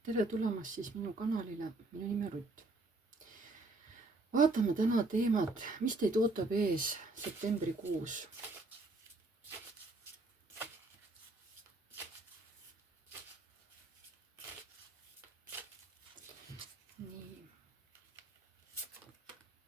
Tere tulemast siis minu kanalile, minu nimi on Rutt. Vaatame täna teemat, mis teid ootab ees septembrikuus. Nii.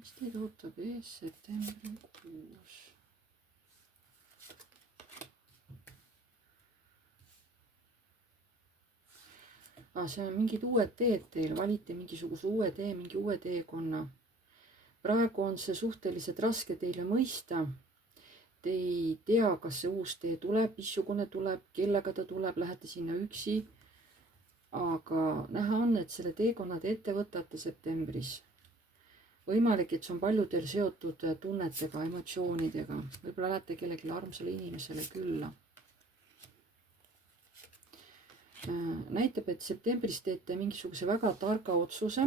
Mis teid ootab ees septembrikuus? See on mingid uued teed teil, valite mingisuguse uue tee, mingi uue teekonna. Praegu on see suhteliselt raske teile mõista. Te ei tea, kas see uus tee tuleb, missugune tuleb, kellega ta tuleb, lähete sinna üksi. Aga näha on, et selle teekonna te ette võtate septembris. Võimalik, et see on paljudel seotud tunnetega, emotsioonidega. Võib-olla lähete kellelegi armsale inimesele külla. Näitab, et septembris teete mingisuguse väga targa otsuse.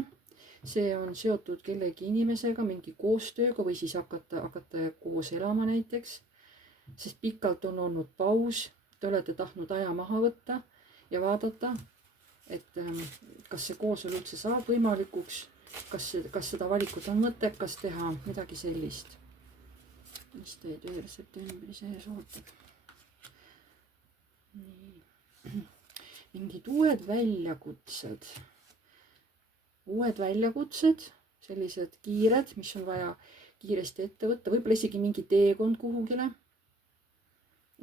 See on seotud kellegi inimesega, mingi koostööga või siis hakkate koos elama näiteks. Sest pikalt on olnud paus, te olete tahtnud aja maha võtta ja vaadata, et kas see kooselu üldse saab võimalikuks, kas seda valikut on mõttekas teha, midagi sellist. Mis teid veel septembris ees ootab? Nii. Mingid uued väljakutsed, sellised kiired, mis on vaja kiiresti ette võtta, võib-olla isegi mingi teekond kuhugile.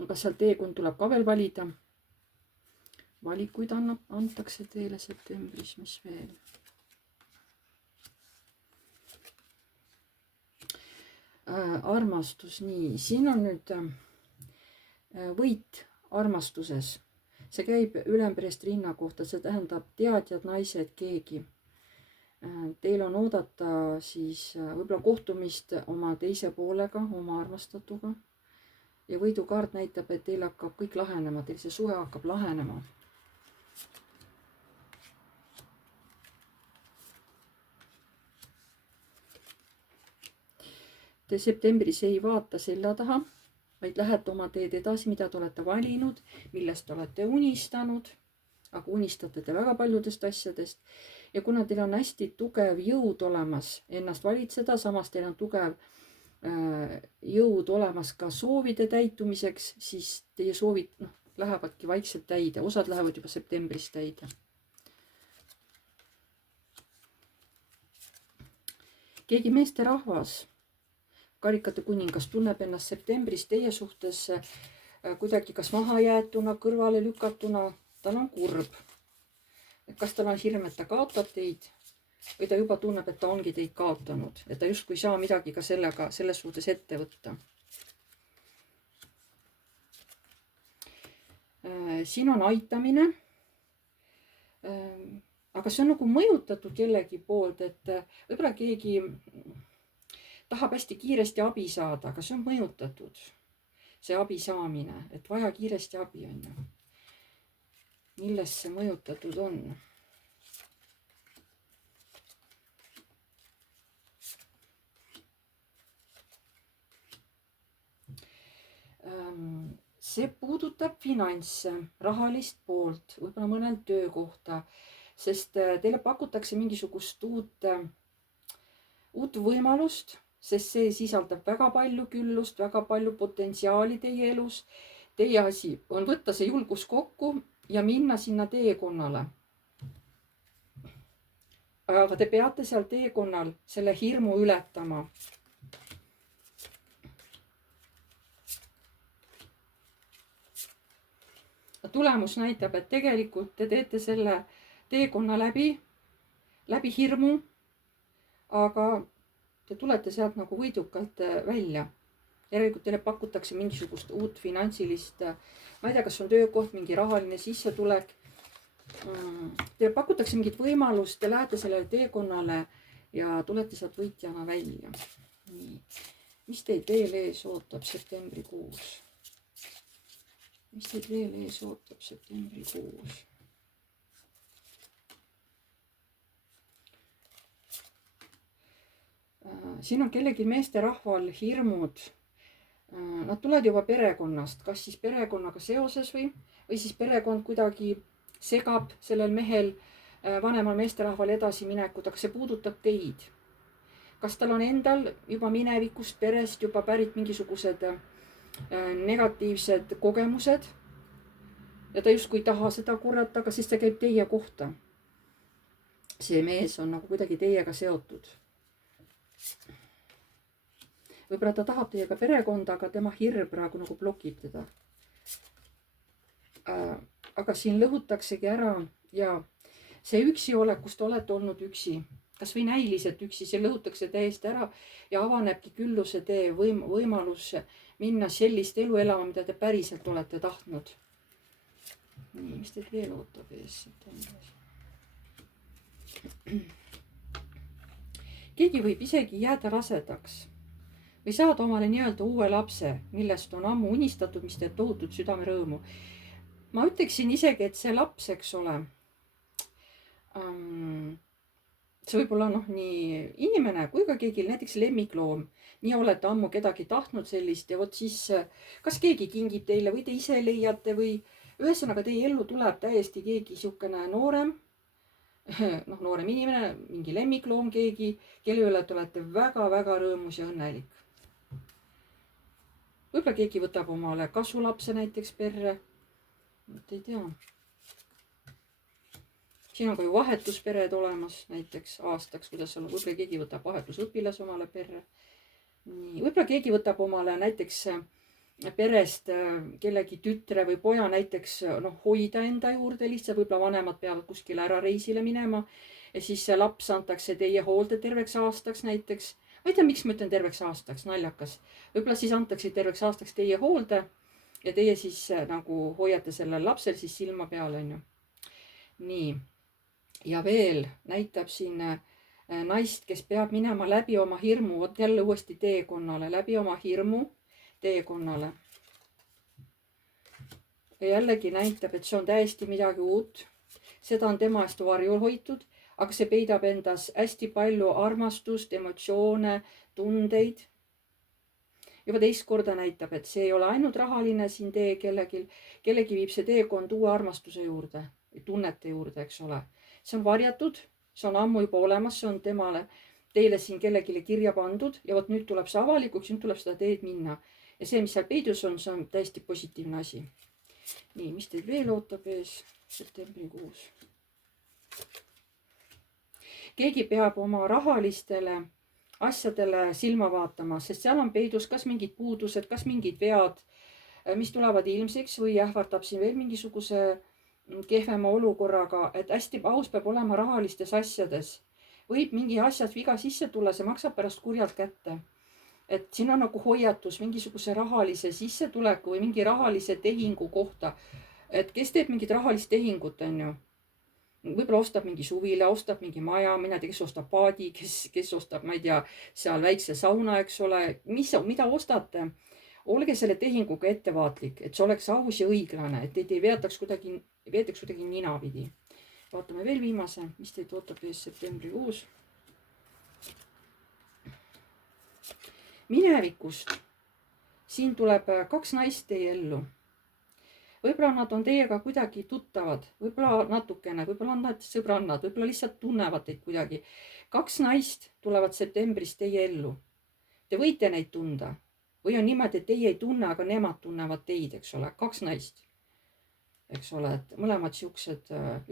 Kas seal teekond tuleb ka veel valida? Valikuid antakse teile septembris, mis veel? Armastus, nii, siin on nüüd võit armastuses. See käib ülemperest rinna kohta, see tähendab teadjad, naised, keegi. Teil on oodata siis võib-olla kohtumist oma teise poolega, oma armastatuga. Ja võidukaart näitab, et teil hakkab kõik lahenema, teil see suhe hakkab lahenema. Te septembris ei vaata selja taha, vaid lähete oma teed edasi, mida te olete valinud, millest te olete unistanud, aga unistate te väga paljudest asjadest. Ja kuna teil on hästi tugev jõud olemas ennast valitseda, samas teil on tugev jõud olemas ka soovide täitumiseks, siis teie soovid lähevadki vaikselt täide, osad lähevad juba septembris täide. Keegi meesterahvas, karikate kuningas, tunneb ennast septembris teie suhtes kuidagi kas mahajäetuna, kõrvale lükatuna, tal on kurb. Kas tal on hirm, et ta kaotab teid või ta juba tunneb, et ta ongi teid kaotanud, et ta justkui ei saa midagi ka selles suhtes ette võtta. Siin on aitamine, aga see on nagu mõjutatud kellegi poolt, et võib-olla keegi tahab hästi kiiresti abi saada, aga see on mõjutatud, see abi saamine, et vaja kiiresti abi on ju. Millest see mõjutatud on? See puudutab finantse, rahalist poolt, võib-olla mõnel töökohta, sest teile pakutakse mingisugust uut võimalust, sest see sisaldab väga palju küllust, väga palju potentsiaali teie elus. Teie asi on võtta see julgus kokku ja minna sinna teekonnale. Aga te peate seal teekonnal selle hirmu ületama. Tulemus näitab, et tegelikult te teete selle teekonna läbi hirmu, aga te tulete sealt nagu võidukalt välja. Järelikult teile pakutakse mingisugust uut finantsilist, ma ei tea, kas on töökoht, mingi rahaline sissetulek. Teile pakutakse mingit võimalust, te lähete sellele teekonnale ja tulete sealt võitjana välja. Nii. Mis teid veel ees ootab septembrikuus? Mis teid veel ees ootab septembrikuus? Siin on kellegi meesterahval hirmud. Nad tulevad juba perekonnast, kas siis perekonnaga seoses või siis perekond kuidagi segab sellel mehel vanemal meesterahval edasiminekut, aga see puudutab teid. Kas tal on endal juba minevikust, perest juba pärit mingisugused negatiivsed kogemused ja ta justkui ei taha seda korrata, aga siis ta käib teie kohta. See mees on nagu kuidagi teiega seotud. Võib-olla ta tahab teiega perekonda, aga tema hirm praegu nagu blokib teda. Aga siin lõhutaksegi ära ja see üksi olek, kus te olete olnud üksi, kas või näiliselt üksi, see lõhutakse täiesti ära ja avanebki külluse tee, võimalus minna sellist elu elama, mida te päriselt olete tahtnud. Nii, mis teid veel ootab ees septembris? Keegi võib isegi jääda rasedaks või saada omale nii-öelda uue lapse, millest on ammu unistatud, mis teeb tohutut südamerõõmu. Ma ütleksin isegi, et see laps, eks ole, see võib olla nii inimene kui ka keegi, näiteks lemmikloom. Nii olete ammu kedagi tahtnud sellist ja vot siis kas keegi kingib teile või te ise leiate või ühesõnaga teie ellu tuleb täiesti keegi siukene noorem inimene, mingi lemmikloom, keegi, kelle üle te olete väga-väga rõõmus ja õnnelik. Võib-olla keegi võtab omale kasulapse näiteks perre. Ei tea. Siin on ka ju vahetuspered olemas näiteks aastaks, kuidas on, võib-olla keegi võtab vahetusõpilas omale perre. Nii, võib-olla keegi võtab omale näiteks perest kellegi tütre või poja näiteks hoida enda juurde lihtsalt, võib-olla vanemad peavad kuskile ära reisile minema ja siis see laps antakse teie hoolde terveks aastaks näiteks. Ma ei tea, miks ma ütlen terveks aastaks, naljakas. Võib-olla siis antakse terveks aastaks teie hoolde ja teie siis nagu hoiate sellel lapsel siis silma peal, on ju. Nii. Ja veel näitab siin naist, kes peab minema läbi oma hirmu, vot jälle uuesti teekonnale, läbi oma hirmu teekonnale. Ja jällegi näitab, et see on täiesti midagi uut. Seda on tema eest varjul hoitud, aga see peidab endas hästi palju armastust, emotsioone, tundeid. Juba teist korda näitab, et see ei ole ainult rahaline siin tee kellegi viib see teekond uue armastuse juurde, tunnete juurde, eks ole. See on varjatud, see on ammu juba olemas, see on teile siin kellelegi kirja pandud ja vot nüüd tuleb see avalikuks, nüüd tuleb seda teed minna. Ja see, mis seal peidus on, see on täiesti positiivne asi. Nii, mis teid veel ootab ees septembrikuus? Keegi peab oma rahalistele asjadele silma vaatama, sest seal on peidus kas mingid puudused, kas mingid vead, mis tulevad ilmsiks või ähvardab siin veel mingisuguse kehvema olukorraga, et hästi aus peab olema rahalistes asjades. Võib mingi asjad viga sisse tulla, see maksab pärast kurjalt kätte. Et siin on nagu hoiatus mingisuguse rahalise sissetuleku või mingi rahalise tehingu kohta. Et kes teeb mingit rahalist tehingut, on ju. Võib-olla ostab mingi suvila, ostab mingi maja, mina ei tea, kes ostab paadi, kes ostab, ma ei tea, seal väikse sauna, eks ole. Mida ostate? Olge selle tehinguga ettevaatlik, et see oleks aus ja õiglane, et teid ei veetaks kuidagi ninapidi. Vaatame veel viimase, mis teid ootab ees septembrikuus. Minevikust. Siin tuleb 2 naist teie ellu. Võib-olla nad on teiega kuidagi tuttavad, võib-olla natukene, võib-olla on nad sõbrannad, võib-olla lihtsalt tunnevad teid kuidagi. 2 naist tulevad septembris teie ellu. Te võite neid tunda. Või on niimoodi, et teie ei tunne, aga nemad tunnevad teid, eks ole. 2 naist. Eks ole, et mõlemad siuksed,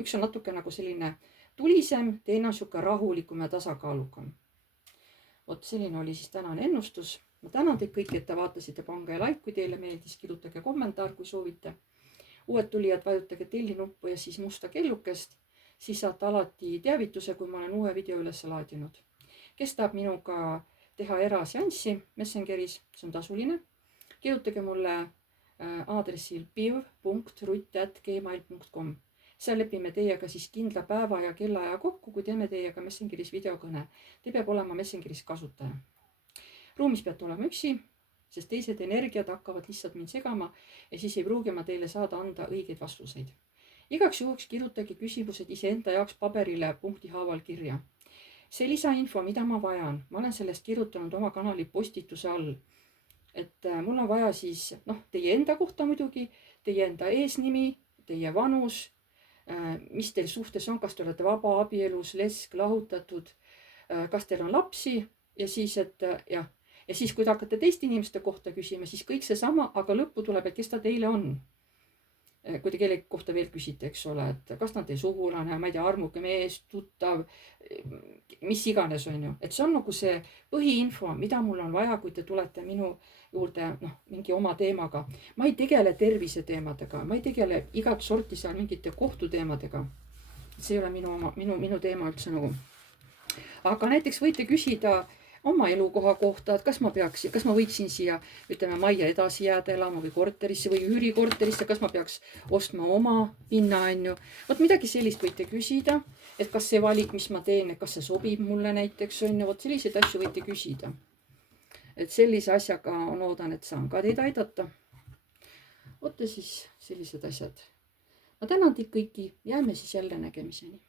üks on natuke nagu selline tulisem, teine on siuke rahulikum ja tasakaalukam. Vot selline oli siis tänane ennustus. Ma tänan teid kõik, et te vaatasite, pange like, kui teile meeldis, kirjutage kommentaar, kui soovite. Uued tulijad vajutage telli nuppu ja siis musta kellukest. Siis saate alati teavituse, kui ma olen uue video üles laadinud. Kes tahab minuga teha eraseanssi Messengeris, see on tasuline. Kirjutage mulle aadressil piv.rutt@gmail.com. Seal lepime teiega siis kindla päeva ja kellaaja kokku, kui teeme teiega Messengeris videokõne. Te peab olema Messengeris kasutaja. Ruumis peate olema üksi, sest teised energiad hakkavad lihtsalt mind segama ja siis ei pruugi ma teile saada anda õigeid vastuseid. Igaks juhuks kirjutage küsimused iseenda jaoks paberile punkti haaval kirja. See lisainfo, mida ma vajan, ma olen sellest kirjutanud oma kanali postituse all. Et mul on vaja siis, teie enda kohta muidugi, teie enda eesnimi, teie vanus, mis teil suhtes on, kas te olete vabaabielus, lesk, lahutatud, kas teil on lapsi ja siis, et jah. Ja siis, kui te hakkate teiste inimeste kohta küsima, siis kõik seesama, aga lõppu tuleb, et kes ta teile on. Kui te kellegi kohta veel küsite, eks ole, et kas ta on teie sugulane, ma ei tea, armuke mees, tuttav, mis iganes on ju. Et see on nagu see põhiinfo, mida mul on vaja, kui te tulete minu juurde mingi oma teemaga. Ma ei tegele terviseteemadega, ma ei tegele igat sorti seal mingite kohtuteemadega. See ei ole minu teema üldse nagu. Aga näiteks võite küsida oma elukoha kohta, et kas ma võiksin siia, ütleme, majja edasi jääda elama või korterisse või üürikorterisse, kas ma peaks ostma oma pinna, on ju. Vot midagi sellist võite küsida, et kas see valik, mis ma teen, et kas see sobib mulle näiteks, on ju, vot selliseid asju võite küsida. Et sellise asjaga loodan, et saan ka teid aidata. Vot ja siis sellised asjad. Ma tänan teid kõiki, jääme siis jälle nägemiseni.